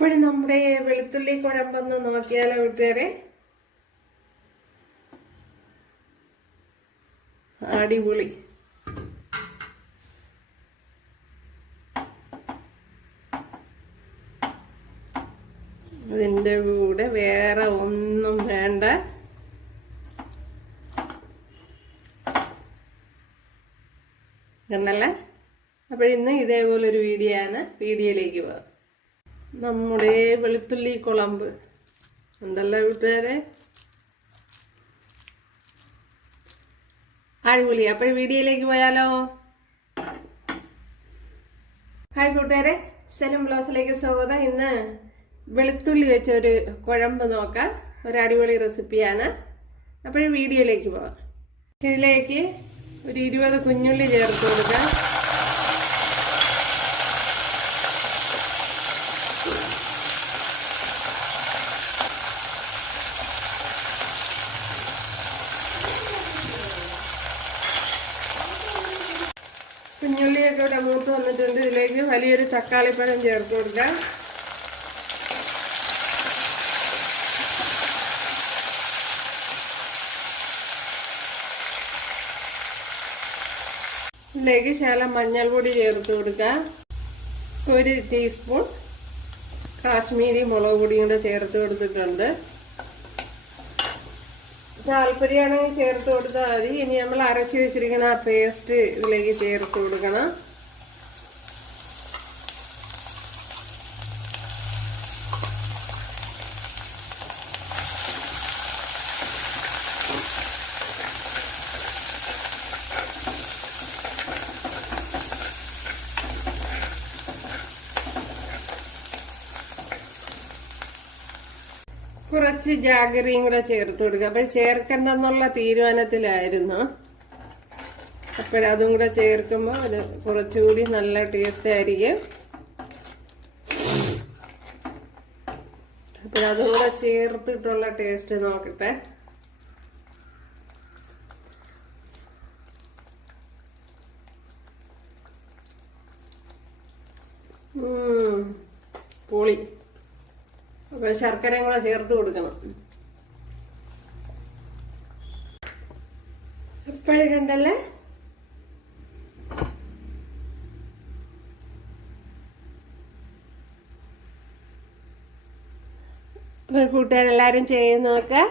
ഇപ്പോഴും നമ്മുടെ വെളുത്തുള്ളി കുഴമ്പൊന്ന് നോക്കിയാലോ കൂട്ടുകാരെ. അടിപൊളി. ഇതിൻ്റെ കൂടെ വേറെ ഒന്നും വേണ്ട. കണ്ടല്ലേ? അപ്പോഴിന്ന് ഇതേപോലൊരു വീഡിയോ ആണ്. വീഡിയോയിലേക്ക് പോവാം. നമ്മുടെ വെളുത്തുള്ളി കുഴമ്പ് ഉണ്ടല്ലോ കൂട്ടുകാരെ, അടിപൊളി. അപ്പോൾ വീഡിയോയിലേക്ക് പോയാലോ? ഹായ് കൂട്ടുകാരെ, സലം ബ്ലോസിലേക്ക് സ്വാഗതം. ഇന്ന് വെളുത്തുള്ളി വെച്ചൊരു കുഴമ്പ് നോക്കാം. ഒരു അടിപൊളി റെസിപ്പിയാണ്. അപ്പോൾ വീഡിയോയിലേക്ക് പോവാം. ഇതിലേക്ക് ഒരു 20 കുഞ്ഞുള്ളി ചേർത്ത് കൊടുക്കാം. കുഞ്ഞുള്ളിയൊക്കെ ഇവിടെ മൂത്ത് വന്നിട്ടുണ്ട്. ഇതിലേക്ക് വലിയൊരു തക്കാളിപ്പഴം ചേർത്ത് കൊടുക്കാം. ഇതിലേക്ക് ശകലം മഞ്ഞൾപ്പൊടി ചേർത്ത് കൊടുക്കാം. 1 ടീസ്പൂൺ കാശ്മീരി മുളക് പൊടിയും കൂടെ ചേർത്ത് കൊടുത്തിട്ടുണ്ട്. താല്പര്യമാണെങ്കിൽ ചേർത്ത് കൊടുത്താൽ മതി. ഇനി നമ്മൾ അരച്ച് വെച്ചിരിക്കുന്ന ആ പേസ്റ്റ് ഇതിലേക്ക് ചേർത്ത് കൊടുക്കണം. കുറച്ച് ജാഗറിയും കൂടെ ചേർത്ത് കൊടുക്കുക. അപ്പോൾ ചേർക്കണ്ടെന്നുള്ള തീരുമാനത്തിലായിരുന്നു. അപ്പോഴതും കൂടെ ചേർക്കുമ്പോൾ അത് കുറച്ചുകൂടി നല്ല ടേസ്റ്റ് ആയിരിക്കും. അപ്പോഴതും കൂടെ ചേർത്തിട്ടുള്ള ടേസ്റ്റ് നോക്കട്ടെ. പൊളി. അപ്പോൾ ശർക്കരയും കൂടെ ചേർത്ത് കൊടുക്കണം. ഇപ്പോഴും കണ്ടല്ലേ? കൂട്ടുകാരെല്ലാവരും ചെയ്ത് നോക്കുക.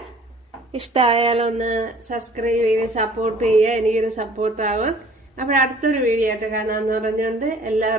ഇഷ്ടമായാലൊന്ന് സബ്സ്ക്രൈബ് ചെയ്ത് സപ്പോർട്ട് ചെയ്യുക. എനിക്കൊരു സപ്പോർട്ടാവും. അപ്പോൾ അടുത്തൊരു വീഡിയോ ആയിട്ട് കാണാമെന്ന് പറഞ്ഞുകൊണ്ട് എല്ലാവർക്കും